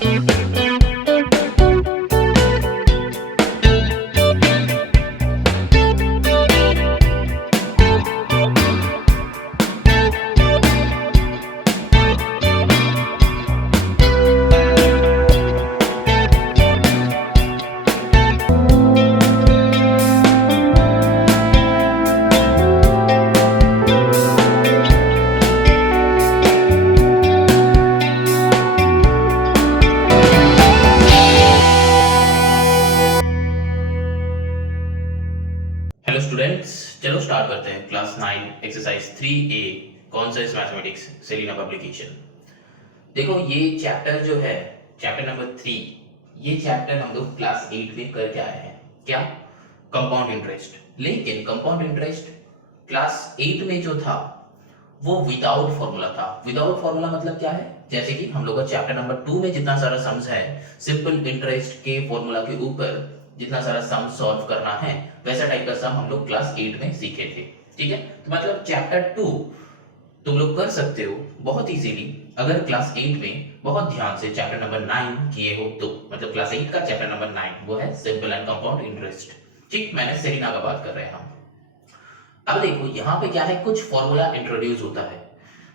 Hello students, चलो start करते हैं class 9 exercise 3A concepts mathematics Selina publication. देखो ये चैप्टर जो है चैप्टर नंबर 3, ये चैप्टर हम लोग क्लास 8 में करके आए हैं। क्या? Compound interest. लेकिन कंपाउंड इंटरेस्ट क्लास 8 में जो था वो विदाउट फॉर्मूला था। विदाउट फॉर्मूला मतलब क्या है? जैसे कि हम लोग का चैप्टर नंबर 2 में जितना सारा सम्स है सिंपल इंटरेस्ट के फॉर्मूला के ऊपर जितना सारा सम सॉल्व करना है वैसा टाइप का सम हम लोग क्लास 8 में सीखे थे। ठीक है, तो मतलब चैप्टर 2 तुम लोग कर सकते हो बहुत इजीली अगर क्लास 8 में बहुत ध्यान से चैप्टर नंबर 9 किए हो तो। मतलब क्लास 8 का चैप्टर नंबर 9 वो है सिंपल एंड कंपाउंड इंटरेस्ट। ठीक, मैंने सेलिना का बात कर रहे हैं हम। अब देखो यहाँ पे क्या है, कुछ फॉर्मूला इंट्रोड्यूस होता है।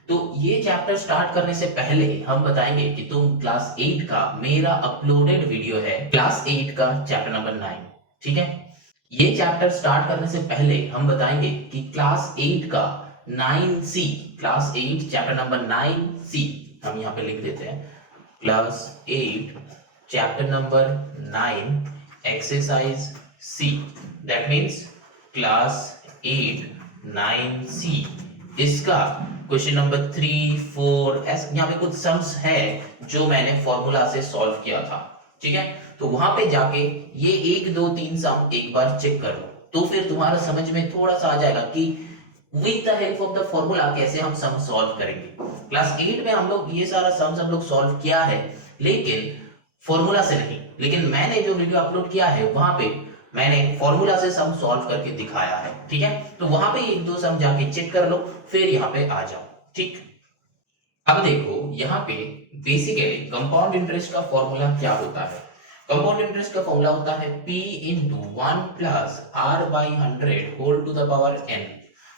तो ये चैप्टर स्टार्ट करने से पहले हम बताएंगे कि तुम क्लास 8 का मेरा अपलोडेड वीडियो है क्लास 8 का चैप्टर नंबर 9। ठीक है, ये चैप्टर स्टार्ट करने से पहले हम बताएंगे कि क्लास 8 का 9C, class 8 chapter number 9C हम यहाँ पे लिख देते हैं। Class 8 chapter number 9 exercise C, that means class 8 9C इसका क्वेश्चन नंबर 3 4 ऐसे यहाँ पे कुछ सम्स है जो मैंने फॉर्मूला से सॉल्व किया था। ठीक है, तो वहां पे जाके ये 1 2 3 सम एक बार चेक कर लो तो फिर तुम्हारा समझ में थोड़ा सा आ जाएगा कि with the help of the formula कैसे हम सम सॉल्व करेंगे। क्लास 8 में हम लोग ये सारा सम्स हम लोग सॉल्व किया है लेकिन फॉर्मूला से नहीं। लेकिन मैंने जो वीडियो अपलोड किया है वहां पे मैंने फॉर्मूला से सम सॉल्व करके दिखाया है। ठीक है, तो वहां पे 1 2 सम जाके चेक कर लो फिर यहाँ पे आ जाओ। ठीक, अब देखो यहाँ पे बेसिकली कंपाउंड इंटरेस्ट का फॉर्मूला क्या होता है। कंपाउंड इंटरेस्ट का फॉर्मूला होता है P into 1 plus R by 100 whole to the power n।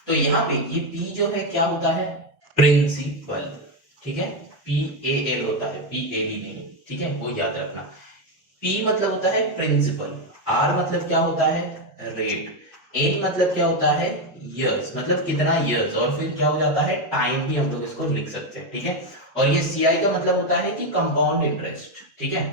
तो यहाँ पे ये P जो है क्या होता है? प्रिंसिपल। ठीक है, PAL होता है, PAB नहीं। ठीक है, वो याद रखना। P मतलब होता है प्रिंसिपल, R मतलब क्या होता है? रेट, N मतलब क्या होता है? years, मतलब कितना years, और फिर क्या हो जाता है? टाइम भी हम लोग इसको लिख सकते हैं। ठीक है, और ये CI का मतलब होता है कि कंपाउंड इंटरेस्ट। ठीक है,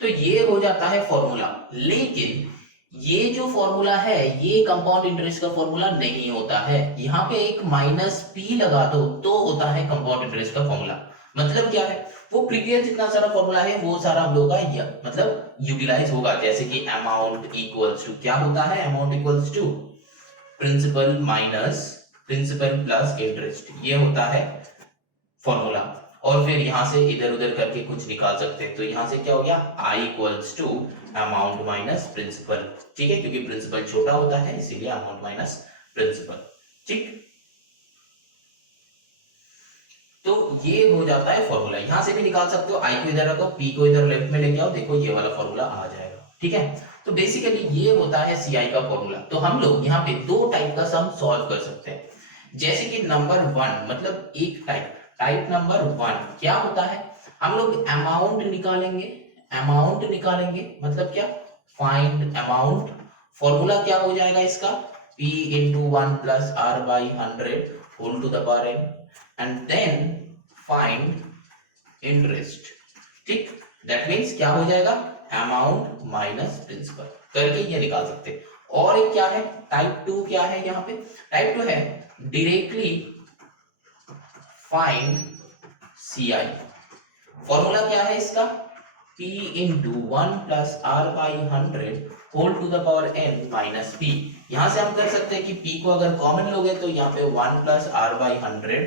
तो ये हो जाता है फॉर्मूला। लेकिन ये जो फॉर्मूला है ये कंपाउंड इंटरेस्ट का फॉर्मूला नहीं होता है। यहाँ पे एक माइनस P लगा दो तो होता है कंपाउंड इंटरेस्ट का फॉर्मूला। मतलब क्या है, वो प्रीवियस जितना सारा फॉर्मूला है वो सारा हम लोग का मतलब यूटिलाइज होगा। जैसे कि अमाउंट इक्वल्स टू क्या होता है? Amount equals to principal minus principal plus interest, ये होता है फॉर्मूला। और फिर यहां से इधर उधर करके कुछ निकाल सकते हैं। तो यहां से क्या हो गया? I equals to amount minus principal. ठीक है, क्योंकि प्रिंसिपल छोटा होता है इसीलिए अमाउंट माइनस प्रिंसिपल। ठीक, तो ये हो जाता है फॉर्मूला। यहां से भी निकाल सकते हो, I को इधर रखो, P को इधर लेफ्ट में लेके आओ, देखो ये वाला फॉर्मूला आ जाएगा। ठीक है, तो बेसिकली ये होता है CI का फॉर्मूला। तो हम लोग यहाँ पे दो टाइप का सम सॉल्व कर सकते हैं। जैसे कि नंबर 1 मतलब एक टाइप नंबर 1 क्या होता है? हम लोग अमाउंट निकालेंगे। अमाउंट निकालेंगे मतलब क्या? Find amount. फॉर्मूला क्या हो जाएगा इसका? P into 1 plus R by 100 whole to the power n and then find interest. ठीक, दैट मीन्स क्या हो जाएगा? अमाउंट माइनस प्रिंसिपल करके ये निकाल सकते हैं। और एक क्या है? टाइप 2 क्या है? यहाँ पे टाइप 2 है डायरेक्टली फाइंड CI। फॉर्मूला क्या है इसका? P into 1 plus R by 100 whole to the power n minus P। यहां से हम कर सकते हैं कि P को अगर कॉमन लोगे तो यहाँ पे 1 plus R by 100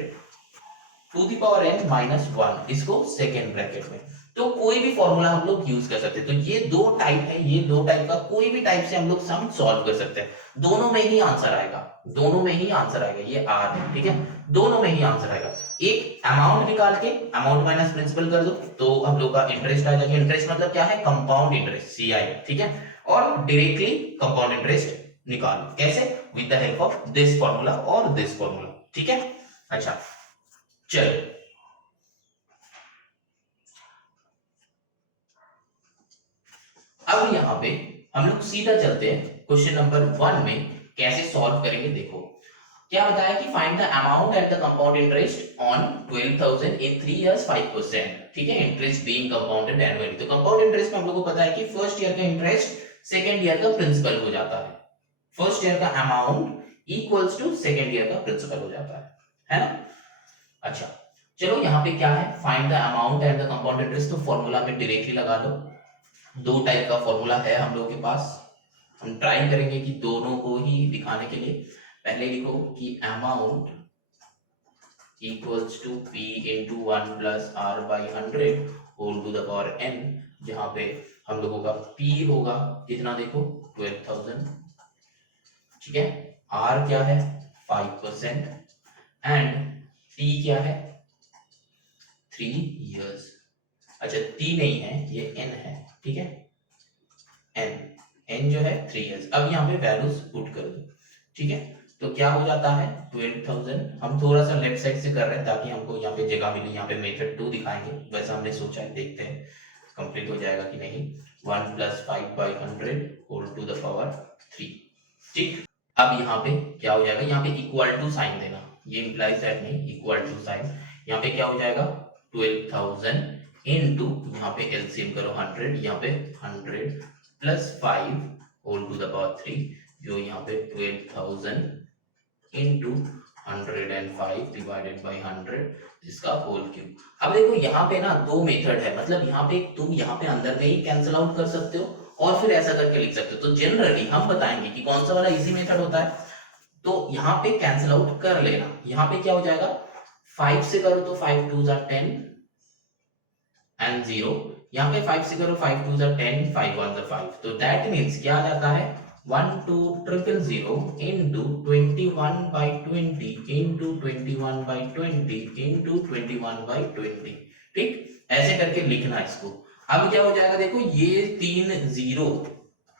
to the power n minus 1, इसको सेकेंड ब्रैकेट में। तो कोई भी फॉर्मूला हम लोग यूज कर सकते हैं। तो ये दो टाइप है, ये दो टाइप का कोई भी टाइप से हम लोग सम सॉल्व कर सकते हैं। दोनों में ही आंसर आएगा, दोनों में ही आंसर आएगा। ये आर है, ठीक है, दोनों में ही आंसर आएगा। एक अमाउंट निकाल के अमाउंट माइनस प्रिंसिपल कर दो तो हम लोग का इंटरेस्ट आ जाएगा। इंटरेस्ट मतलब क्या है, कंपाउंड इंटरेस्ट, सीआई, ठीक है। और डायरेक्टली कंपाउंड इंटरेस्ट निकालो, कैसे, with the help of this formula और दिस फॉर्मूला, ठीक है। अच्छा चलो, अब यहां पे हम लोग सीधा चलते हैं क्वेश्चन नंबर 1 में कैसे सॉल्व करेंगे। देखो क्या बताया कि find the amount at the compound interest on 12,000 in 3 years 5%, ठीक है, इंटरेस्ट बीइंग कंपाउंडेड एनुअली। तो कंपाउंड इंटरेस्ट में हम लोग को पता है कि फर्स्ट ईयर का इंटरेस्ट सेकंड ईयर का प्रिंसिपल हो जाता है। फर्स्ट ईयर का amount equals to second year का प्रिंसिपल हो जाता है ना। अच्छा चलो, यहाँ पे क्या है, find the amount at the compound interest, तो फॉर्मूला में डायरेक्टली लगा लो। दो टाइप का फॉर्मूला है हम लोग के पास, हम ट्राई करेंगे कि दोनों को ही दिखाने के लिए। पहले लिखो कि amount equals to P into 1 plus R by 100 whole to the power n, जहां पे हम लोगों का p होगा कितना, देखो 12,000, ठीक है, r क्या है 5% एंड t क्या है 3 years। अच्छा t नहीं है, ये n है, ठीक है, n जो है 3 years। अब यहाँ पे वैल्यूज पुट कर दो, ठीक है। तो क्या हो जाता है 12,000, हम थोड़ा सा लेफ्ट साइड से कर रहे हैं ताकि हमको यहाँ पे जगह मिले। यहाँ पे मेथड 2 दिखाएंगे, वैसा हमने सोचा है, देखते हैं कंप्लीट हो जाएगा कि नहीं। 1 plus 5/100 whole to the power 3, ठीक। अब यहाँ पे क्या हो जाएगा, यहाँ पे इक्वल टू साइन देना, ये इंप्लाइज दैट नहीं, इक्वल टू साइन। यहाँ पे क्या हो जाएगा 12,000 इनटू, यहाँ पे एलसीएम करो 100, यहाँ पे 100 plus 5 whole to the power 3, जो यहाँ पे 12,000 इनटू 105 डिवाइडेड बाय 100 इसका होल क्यूब। अब देखो यहाँ पे ना दो मेथड है, मतलब यहाँ पे तुम यहाँ पे अंदर में ही कैंसिल आउट कर सकते हो और फिर ऐसा करके लिख सकते हो। तो जनरली हम बताएंगे कि कौन सा वाला इजी मेथड होता है। तो यहाँ पे कैंसिल आउट कर लेना, यहाँ पे क्या हो जाएगा 5 से करो तो 5 2 10 एंड 0, यहाँ पे 5 से करो 5 2 10 5 1 5, तो दैट मीन्स क्या आ जाता है 12,000 into 21/20 into 21/20 into 21/20, ठीक, ऐसे करके लिखना इसको। अब क्या हो जाएगा, देखो ये 3 0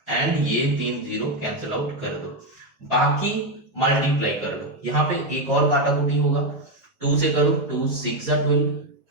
एंड ये 3 0 कैंसिल आउट कर दो, बाकी मल्टीप्लाई कर दो। यहाँ पे एक और काटाकुटी होगा, 2 से करो 2 6 12,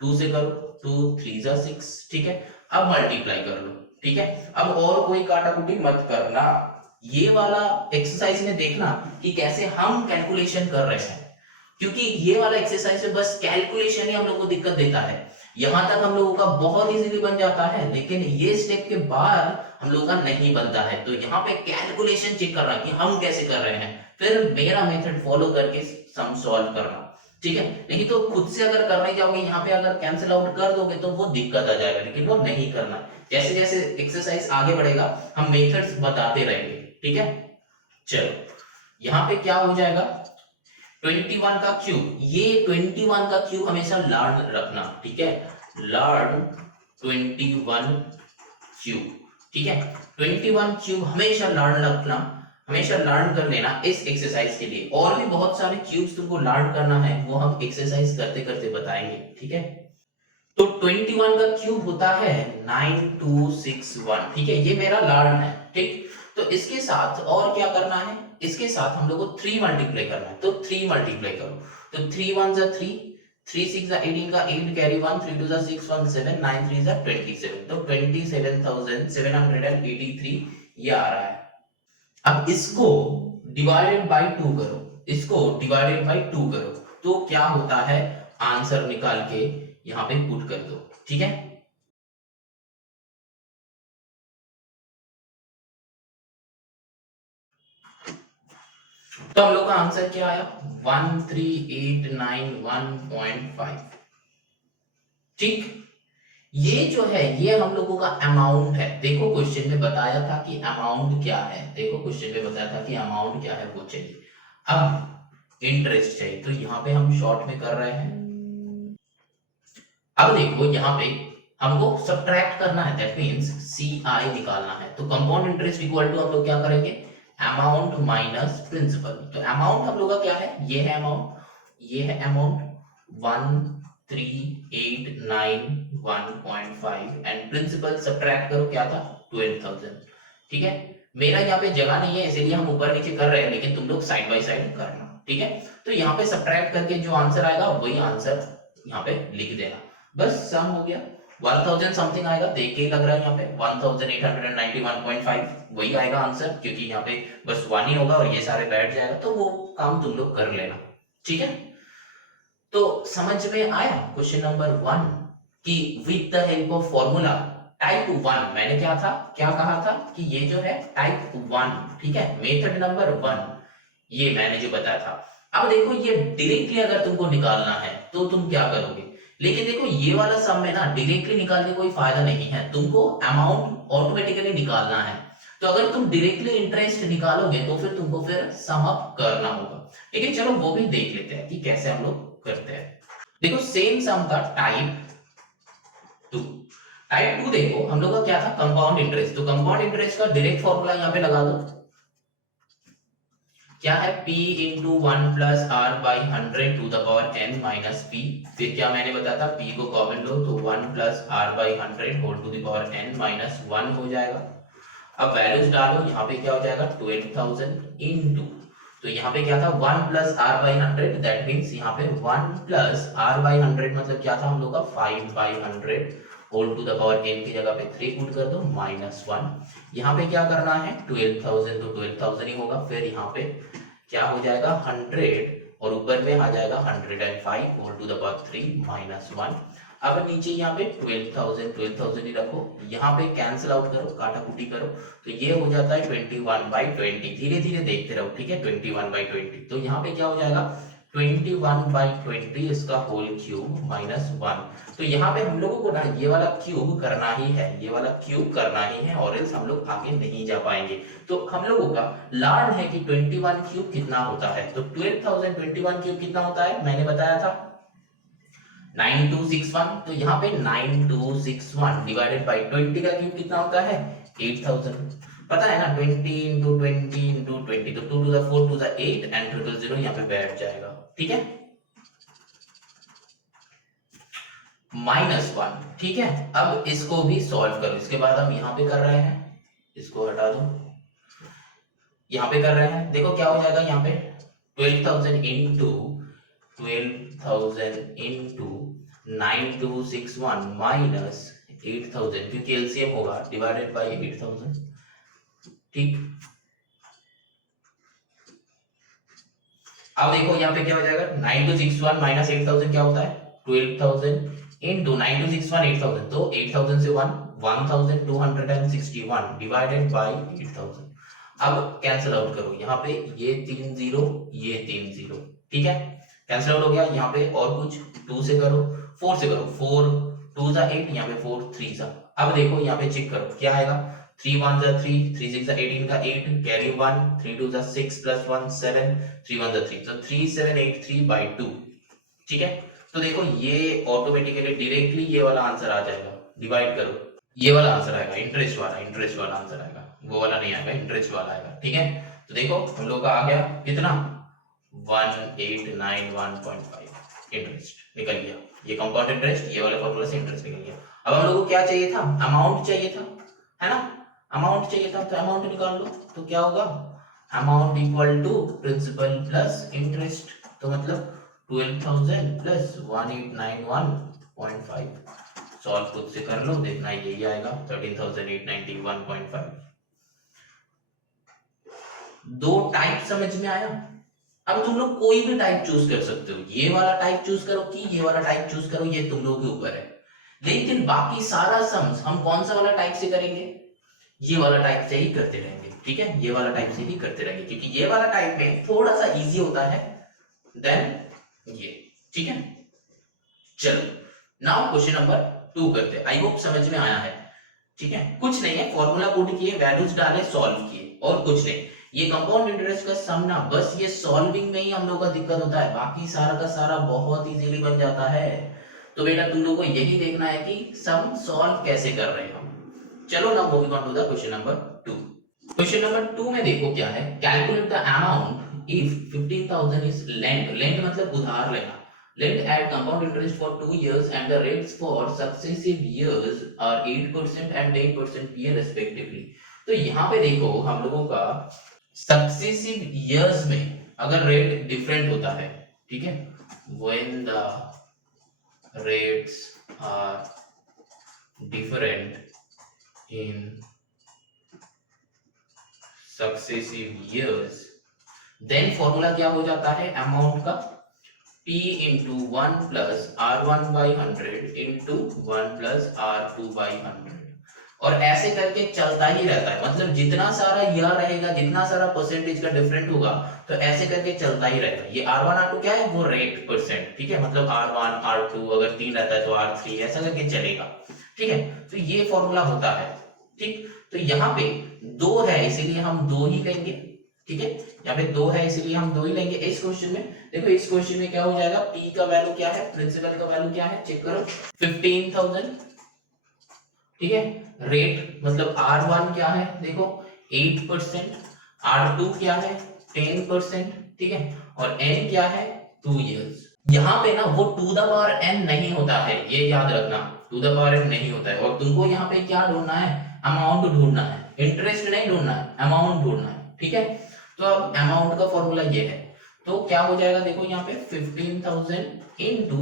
2 से करो 2 3 6, ठीक है। अब मल्टीप्लाई कर लो, ठीक है। अब और कोई काटाकुटी मत करना, ये वाला एक्सरसाइज में देखना कि कैसे हम कैलकुलेशन कर रहे हैं, क्योंकि ये वाला एक्सरसाइज में बस कैलकुलेशन ही हम लोग को दिक्कत देता है। यहां तक हम लोगों का बहुत इजीली बन जाता है, लेकिन ये स्टेप के बाद हम लोगों का नहीं बनता है। तो यहाँ पे कैलकुलेशन चेक करना कि हम कैसे कर रहे हैं, फिर मेरा मेथड फॉलो करके सम सॉल्व करना, ठीक है। नहीं तो खुद से अगर करने जाओगे, यहाँ पे अगर कैंसिल आउट कर दोगे तो वो दिक्कत आ जाएगा, लेकिन वो नहीं करना। जैसे जैसे एक्सरसाइज आगे बढ़ेगा हम मेथड्स बताते रहेंगे, ठीक है। चलो यहाँ पे क्या हो जाएगा 21 का क्यूब, ये 21 का क्यूब हमेशा लर्न रखना, ठीक है, लर्न 21 क्यूब, ठीक है। 21 क्यूब हमेशा लर्न रखना, हमेशा लर्न कर लेना इस एक्सरसाइज के लिए। और भी बहुत सारे क्यूब्स तुमको लर्न करना है, वो हम एक्सरसाइज करते करते बताएंगे, ठीक है। तो 21 का क्यूब होता है 9261, ठीक है, ये मेरा लर्न है, ठीक। तो इसके साथ और क्या करना है, इसके साथ हम लोग को 3 मल्टीप्लाई करना है, तो 3 मल्टीप्लाई करो, तो 3 1 जा 3, 3 6 जा 18 का 8 कैरी 1, 3 2 जा 6 1 7, 9 3 जा 27, तो 27,783 ये आ रहा है। अब इसको डिवाइडेड बाय 2 करो, इसको डिवाइडेड बाय 2 करो, तो क्या होता है आंसर निकाल के यहां पे पुट कर दो, ठीक है। तो हम लोग का आंसर क्या आया 13891.5, ठीक। ये जो है ये हम लोगों का अमाउंट है। देखो क्वेश्चन में बताया था कि अमाउंट क्या है, देखो क्वेश्चन में बताया था कि अमाउंट क्या है वो चाहिए, अब इंटरेस्ट चाहिए, तो यहाँ पे हम शॉर्ट में कर रहे हैं। अब देखो यहाँ पे हमको सब्ट्रैक्ट करना है, दैट मींस CI निकालना है। तो कंपाउंड इंटरेस्ट इक्वल टू हम लोग क्या करेंगे, अमाउंट माइनस प्रिंसिपल। तो अमाउंट हम लोग का क्या है, ये है अमाउंट, ये है अमाउंट 13,891.5 एंड प्रिंसिपल सब्ट्रैक्ट करो क्या था 12,000। ठीक है, मेरा यहाँ पे जगह नहीं है इसलिए हम ऊपर नीचे कर रहे हैं, लेकिन तुम लोग साइड बाय साइड करना। ठीक है, तो यहाँ पे सब्ट्रैक्ट करके जो आंसर आएगा वही आंसर यहाँ पे लिख देना, बस सम हो गया। 1000 समथिंग आएगा, देख के ही लग रहा है यहाँ पे 1891.5 वही आएगा आंसर, क्योंकि यहाँ पे बस 1 ही होगा और ये सारे बैठ जाएगा, तो वो काम तुम लोग कर लेना। ठीक है, तो समझ में आया क्वेश्चन नंबर 1 कि with the help of formula type 1, मैंने क्या कहा था कि ये जो है टाइप 1, ठीक है, मेथड नंबर 1 ये मैंने जो बताया था। अब देखो ये डायरेक्टली अगर तुमको निकालना है तो तुम क्या करोगे, लेकिन देखो ये वाला सम में ना डायरेक्टली निकालने कोई फायदा नहीं है, तुमको अमाउंट ऑटोमेटिकली निकालना है। तो अगर तुम डायरेक्टली इंटरेस्ट निकालोगे तो फिर तुमको फिर सम अप करना होगा। ठीक है, चलो वो भी देख लेते हैं कि कैसे हम लोग करते हैं। देखो सेम सम था टाइप 2। टाइप 2 देखो हम लोग का क्या था, कंपाउंड इंटरेस्ट। तो कंपाउंड इंटरेस्ट का डायरेक्ट फॉर्मूला यहाँ पे लगा दो, क्या है P into 1 plus R by 100 to the power n minus P. फिर क्या मैंने बताया था, P को कॉमन लो तो 1 plus R by 100 whole to the power n minus 1 हो जाएगा। अब वैल्यूज डालो, यहाँ पे क्या हो जाएगा 12,000 इंटू, तो यहाँ पे क्या था 1 plus R by 100, that means यहाँ पे 1 प्लस आर बाई 100 मतलब क्या था हम लोग का 5 by 100 whole to the power n की जगह पे 3 पुट कर दो माइनस 1। यहाँ पे क्या करना है 12,000 तो 12,000 ही होगा, फिर यहाँ पे क्या हो जाएगा 100 और ऊपर में आ जाएगा 105 whole to the power 3 minus 1। अब नीचे यहाँ पे 12,000 ही रखो, यहाँ पे कैंसिल आउट करो, काटा कुटी करो, तो ये हो जाता है 21/20। धीरे धीरे देखते रहो, ठीक है, 21/20। तो यहाँ पे क्या हो जाएगा 21/20 इसका होल क्यूब माइनस 1। तो यहाँ पे हम लोगों को ना ये वाला क्यूब करना ही है, ये वाला क्यूब करना ही है, और एल्स हम लोग आगे नहीं जा पाएंगे। तो हम लोगों का लर्न है कि 21 क्यूब कितना होता है। तो 12,000 21 क्यूब कितना होता है मैंने बताया था 9261। तो यहाँ पे 9261 डिवाइडेड बाई 20 का क्यूब कितना होता है 8000। पता है ना 20 इंटू 20 इंटू 20, तो 2 to the 4 to the 8 and 000 यहाँ पे बैठ जाएगा। ठीक है, -1। ठीक है, अब इसको भी सॉल्व करो, इसके बाद हम यहाँ पे कर रहे हैं, इसको हटा दो, यहाँ पे कर रहे हैं। देखो क्या हो जाएगा यहाँ पे 12,000 इंटू 9261 माइनस 8000, क्योंकि एलसीएम होगा, डिवाइडेड बाई 8000। ठीक, अब देखो यहाँ पे क्या हो जाएगा 9261 माइनस 8000 क्या होता है 12,000 इंटू 9261 8000, तो 8000 से 1261 डिवाइडेड बाई 8000। अब कैंसिल आउट करो, यहाँ पे ये 3 0 ये 3 0, ठीक है, कैंसिल आउट हो गया। यहाँ पे और कुछ 2 से करो, 4 से करो, 4 2 जा 8, यहाँ पे 4 3 जा। अब देखो यहाँ पे चेक करो क्या आएगा 3 1 जा 3, 3 6 जा 18 का 8, कैरी 1, 3 2 जा 6 प्लस 1 7, 3 1 जा 3, तो 3783/2। ठीक है, तो देखो ये ऑटोमेटिकली डायरेक्टली ये वाला आंसर आ जाएगा, डिवाइड करो, ये वाला आंसर आएगा, इंटरेस्ट वाला आंसर आएगा, वो वाला नहीं आएगा, इंटरेस्ट वाला आएगा। ठीक है, तो देखो हम लोग का आ गया कितना 1891.5 इंटरेस्ट निकल गया, ये कंपाउंड इंटरेस्ट, ये वाले फॉर्मूला से इंटरेस्ट निकल गया। अब हम लोग को क्या चाहिए था, अमाउंट चाहिए था, है ना, अमाउंट चाहिए था, तो अमाउंट निकाल लो। तो क्या होगा amount equal to principal plus interest, तो मतलब 12,000 प्लस 1891.5। सॉल्व खुद से कर लो, देखना यही आएगा 13,891.5। दो टाइप समझ में आया। अब तुम लोग कोई भी टाइप चूज कर सकते हो, ये वाला टाइप चूज करो कि ये वाला टाइप चूज करो, ये तुम लोगों के ऊपर है। लेकिन बाकी सारा सम्स हम कौन सा वाला टाइप से करेंगे, ये वाला टाइप से ही करते रहेंगे। ठीक है, ये वाला टाइप से ही करते रहेंगे, क्योंकि ये वाला टाइप में थोड़ा सा इजी होता है देन ये। ठीक है, चलो नाउ क्वेश्चन नंबर 2 करते हैं। आई होप समझ में आया है। ठीक है, कुछ नहीं है, फॉर्मूला पुट किए, वैल्यूज डाले, सॉल्व किए, और कुछ नहीं। ये कंपाउंड इंटरेस्ट का सम ना बस ये सॉल्विंग में ही हम लोग का दिक्कत होता है, बाकी सारा का सारा बहुत इजीली बन जाता है। तो बेटा तुम लोग को यही देखना है कि सम सॉल्व कैसे कर रहे हैं हम। चलो ना moving on to the question number 2। Question number 2 में देखो क्या है, calculate the amount if 15,000 is lent मतलब उधार लेना, lent at compound interest for 2 years and the rates for successive years are 8% and 10% PA respectively। तो यहाँ पे देखो हम लोगों का सक्सेसिव ईयर्स में अगर रेट डिफरेंट होता है, ठीक है, when the rates are different in successive years, then formula क्या हो जाता है अमाउंट का, P into 1 plus R1 by 100 into 1 plus R2 by 100, और ऐसे करके चलता ही रहता है, मतलब जितना सारा ईयर रहेगा, जितना सारा परसेंटेज का डिफरेंट होगा, तो ऐसे करके चलता ही रहेगा। ये R1 R2 क्या है, वो रेट परसेंट, ठीक है, मतलब R1 R2 अगर 3 रहता है तो R3 ऐसा करके चलेगा, ठीक है। तो ये फॉर्मूला होता है, ठीक। तो यहाँ पे 2 है इसीलिए हम 2 ही लेंगे, ठीक है, यहाँ पे 2 है इसीलिए हम 2 ही लेंगे। इस क्वेश्चन में देखो, इस क्वेश्चन में क्या हो जाएगा, P का वैल्यू क्या है, प्रिंसिपल का वैल्यू क्या है, चेक करो 15,000, ठीक है। रेट मतलब R1 क्या है देखो 8%, R2 क्या है 10%, ठीक है, और N क्या है 2 years। यहाँ पे ना वो टू द पावर n नहीं होता है, ये याद रखना, टू द पावर n नहीं होता है। और तुमको यहाँ पे क्या ढूंढना है, अमाउंट ढूंढना है, इंटरेस्ट नहीं ढूंढना है, अमाउंट ढूंढना है, ठीक है। तो अब अमाउंट का फॉर्मूला ये है, तो क्या हो जाएगा देखो यहाँ पे 15,000 इंटू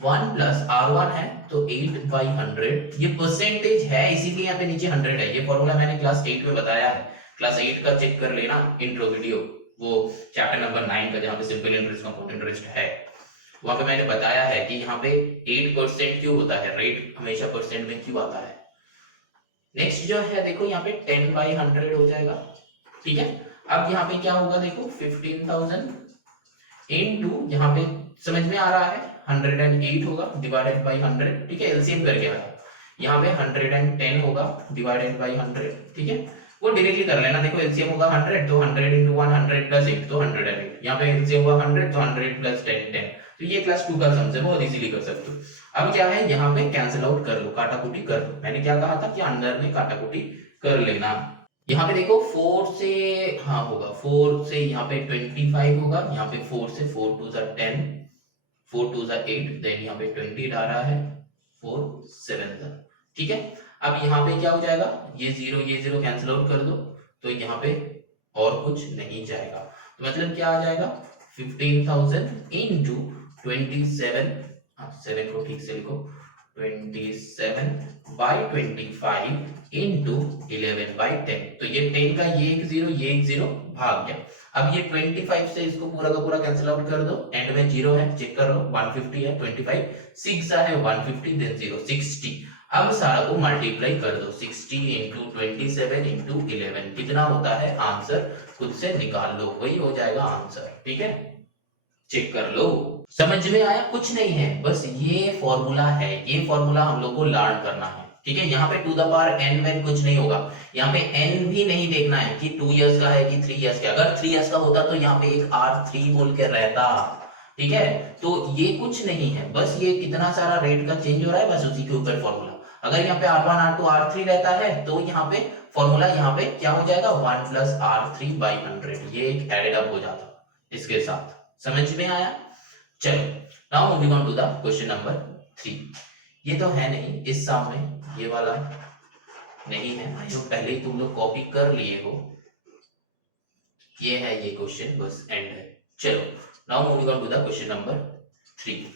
1 प्लस R1 है तो 8/100, ये परसेंटेज है इसीलिए यहाँ पे नीचे 100 है। ये फॉर्मूला मैंने क्लास 8 में बताया है, क्लास 8 का चेक कर लेना इंट्रो वीडियो, वो चैप्टर नंबर 9 का जहाँ पे सिंपल इंटरेस्ट कंपाउंड इंटरेस्ट है, वहां पे मैंने बताया है कि यहाँ पे 8% क्यों होता है, रेट हमेशा परसेंट में क्यों आता है। नेक्स्ट जो है देखो यहाँ पे 10/100 हो जाएगा, ठीक है। अब यहाँ पे क्या होगा देखो 15,000 इनटू, यहाँ पे समझ में आ रहा है 108 होगा डिवाइडेड बाय 100, ठीक है, एलसीएम करके आया, यहाँ पे 110 होगा डिवाइडेड बाय 100, ठीक है, वो डायरेक्टली कर लेना। देखो एलसीएम होगा 100 तो 100 into 1 100 प्लस 8 तो 108, यहाँ पे एलसीएम होगा 100 तो 100 प्लस 10 10, तो ये क्लास 2 का सम है, बहुत इजीली कर सकते हो। अब क्या है यहाँ पे कैंसिल आउट कर लो, काटाकुटी कर लो, मैंने क्या कहा था कि अंदर में काटाकुटी कर लेना। यहाँ पे देखो 4 से हाँ होगा, 4 से यहाँ पे 25 होगा, यहाँ पे 4 से 4 2 10, 4 2 8, देन यहाँ पे 20 डाला है, 4 7, ठीक है। अब यहाँ पे क्या हो जाएगा, ये 0 कैंसिल आउट कर दो, तो यहाँ पे और कुछ नहीं जाएगा, तो मतलब क्या आ जाएगा 15,000 इंटू 27, हाँ 7 को ठीक से लिखो, 27 बाई 25 इंटू 11/10, तो ये 10 का ये एक 0 ये एक 0 भाग गया। अब ये 25 से इसको पूरा का पूरा कैंसिल आउट कर दो, एंड में 0 है, चेक कर लो, 150 है, 25 6 है 150, देन 0 60। अब सारा को मल्टीप्लाई कर दो, 60 इंटू 27 इंटू 11 कितना होता है आंसर, खुद से निकाल लो, वही हो जाएगा आंसर, ठीक है, चेक कर लो। समझ में आया, कुछ नहीं है, बस ये फॉर्मूला है, ये फॉर्मूला हम लोग को लर्न करना है, ठीक है। यहाँ पे to the power n when कुछ नहीं होगा, यहाँ पे n भी नहीं देखना है कि 2 इयर्स का है कि 3 इयर्स का, अगर 3 इयर्स का होता तो यहाँ पे एक R3 बोल के रहता, ठीक है। तो ये कुछ नहीं है, बस ये कितना सारा रेट का चेंज हो रहा है, बस उसी के ऊपर फॉर्मूला। अगर यहाँ पे R1 R2 R3 रहता है तो यहाँ पे फॉर्मूला यहाँ पे क्या हो जाएगा 1 प्लस R3/100, ये एक एडेड अप हो जाता इसके साथ। समझ में आया, चलो now moving on to the question number 3। ये तो है नहीं इस सम में, ये वाला नहीं है, आई होप पहले ही तुम लोग कॉपी कर लिए हो, ये है ये क्वेश्चन, बस एंड है। चलो now moving on to the question number 3।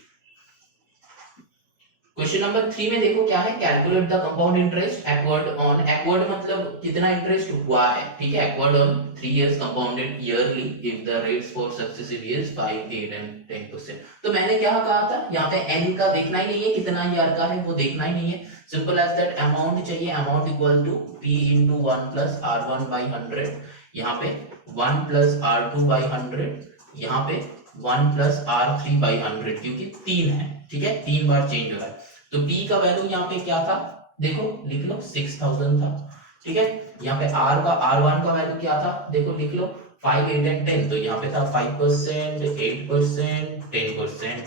Question number 3 में देखो क्या है, calculate the compound interest accrued on, accrued मतलब कितना इंटरेस्ट हुआ है, ठीक है, accrued on 3 years compounded yearly if the rates for successive years 5 8 and 10%। तो मैंने क्या कहा था, यहाँ पे n का देखना ही नहीं है, कितना ईयर का है वो देखना ही नहीं है, सिंपल एज दैट अमाउंट चाहिए, amount equal to p into 1 plus R1/100, यहाँ पे 1 plus R2/100, यहाँ पे 1 plus R3/100, क्योंकि 3 है, ठीक है, 3 बार चेंज हो रहा है। तो P का वैल्यू यहाँ पे क्या था, देखो लिख लो 6000 था, ठीक है। यहाँ पे R1 का वैल्यू क्या था, देखो लिख लो 5 8 एंड 10, तो यहाँ पे था 5%, 8%, 10%,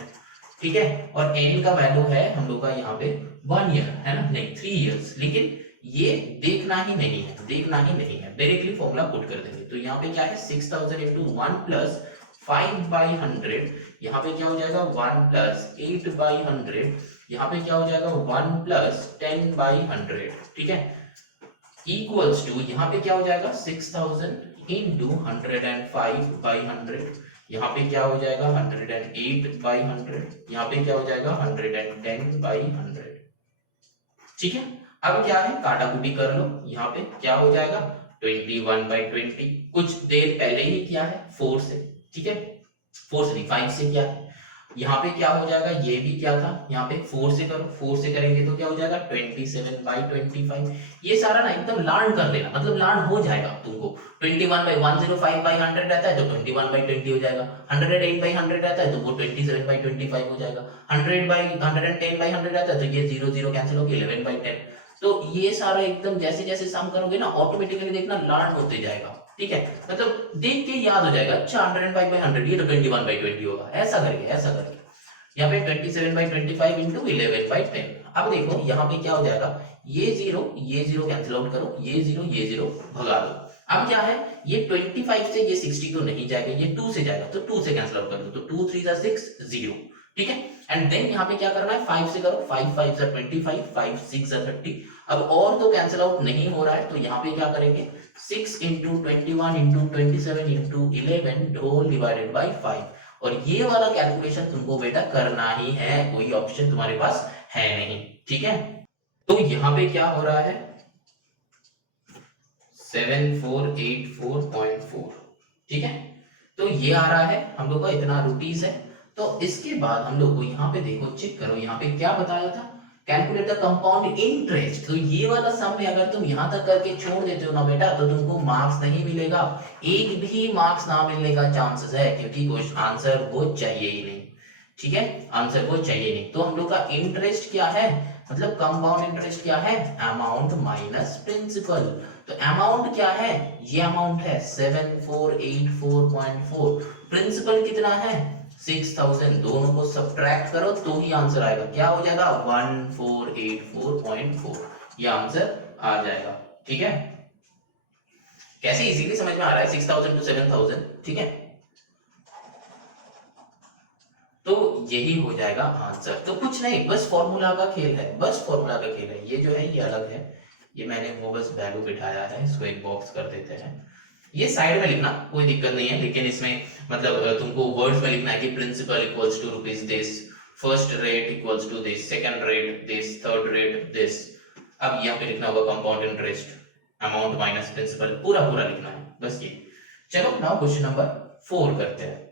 ठीक है, और n का वैल्यू है हम लोग का यहाँ पे 1 ईयर है ना, नहीं 3 इयर्स, लेकिन ये देखना ही नहीं है, देखना ही नहीं है, डायरेक्टली फॉर्मूला पुट कर देंगे। तो यहाँ पे क्या है 6000 इंटू 1 प्लस 5/100, यहाँ पे क्या हो जाएगा 1 प्लस 8/100, यहाँ पे क्या हो जाएगा 1 प्लस 10/100, ठीक है, इक्वल्स टू यहाँ पे क्या हो जाएगा 6000 इंटू 105/100, यहाँ पे क्या हो जाएगा 108/100, यहाँ पे क्या हो जाएगा 110/100, ठीक है। अब क्या है काटा कुटी कर लो, यहाँ पे क्या हो जाएगा 21/20, कुछ देर पहले ही क्या है 4 से, ठीक है 4 से नहीं 5 से क्या है, यहाँ पे क्या हो जाएगा ये भी क्या था, यहाँ पे 4 से करो, 4 से करेंगे तो क्या हो जाएगा 27/25, ये सारा ना एकदम लर्न कर लेना, मतलब लर्न हो जाएगा तुमको। 21/105/100 रहता है तो 21/20 हो जाएगा, 108/100 रहता है तो वो 27/25 हो जाएगा, 100/110/100 रहता है तो ये 0 0 कैंसिल होकर 11/10। तो ये सारा एकदम जैसे जैसे सम करोगे ना ऑटोमेटिकली देखना लर्न होते जाएगा, ठीक है, मतलब देख के याद हो जाएगा, अच्छा 105/100 ये तो 21/20 होगा, ऐसा करके यहाँ पे 27/25 इंटू 11/10। अब देखो यहाँ पे क्या हो जाएगा, ये जीरो कैंसिल आउट करो, ये जीरो भगा दो। अब क्या है ये 25 से ये 60 तो नहीं जाएगा, ये 2 से जाएगा तो 2 से कैंसिल आउट कर दो, तो 2 3 जा 6 0, ठीक है। एंड देन यहाँ पे क्या करना है 5 से करो, 5 5 जा 25, 5 6 जा 30। अब और तो कैंसिल आउट नहीं हो रहा है तो यहाँ पे क्या करेंगे 6 into 21 into 27 into 11 whole divided by 5, और ये वाला कैलकुलेशन तुमको बेटा करना ही है, कोई ऑप्शन तुम्हारे पास है नहीं, ठीक है। तो यहाँ पे क्या हो रहा है 7484.4, ठीक है, तो ये आ रहा है हम लोग का इतना रुपीस है। तो इसके बाद हम लोग को यहाँ पे देखो चेक करो, यहाँ पे क्या बताया था कैलकुलेट द कंपाउंड इंटरेस्ट। तो ये वाला सम में अगर तुम यहाँ तक करके छोड़ देते हो ना बेटा तो तुमको मार्क्स नहीं मिलेगा, एक भी मार्क्स ना मिलने का चांसेस है, क्योंकि क्वेश्चन आंसर वो चाहिए ही नहीं, ठीक है, आंसर वो चाहिए नहीं। तो हम लोग का इंटरेस्ट क्या है, मतलब कंपाउंड इंटरेस्ट क्या है, अमाउंट माइनस प्रिंसिपल। तो अमाउंट क्या है, ये अमाउंट है 7484.4, प्रिंसिपल कितना है 6000, दोनों को सब्ट्रैक्ट करो तो ही आंसर आएगा, क्या हो जाएगा 1484.4, ये आंसर आ जाएगा, ठीक है। कैसे इजीली समझ में आ रहा है 6000 टू 7000, ठीक है, तो यही हो जाएगा आंसर। तो कुछ नहीं, बस फॉर्मूला का खेल है, बस फॉर्मूला का खेल है, ये जो है ये अलग है, ये मैंने वो बस वैल्यू बिठाया है, इसको एक बॉक्स कर देते हैं, ये साइड में लिखना कोई दिक्कत नहीं है, लेकिन इसमें मतलब तुमको वर्ड्स में लिखना है कि principal equals to rupees this, first rate equals to this, second rate this, third rate this. अब यहाँ पे लिखना होगा compound interest amount minus principal, पूरा पूरा लिखना है बस ये। चलो नाउ क्वेश्चन नंबर 4 करते हैं।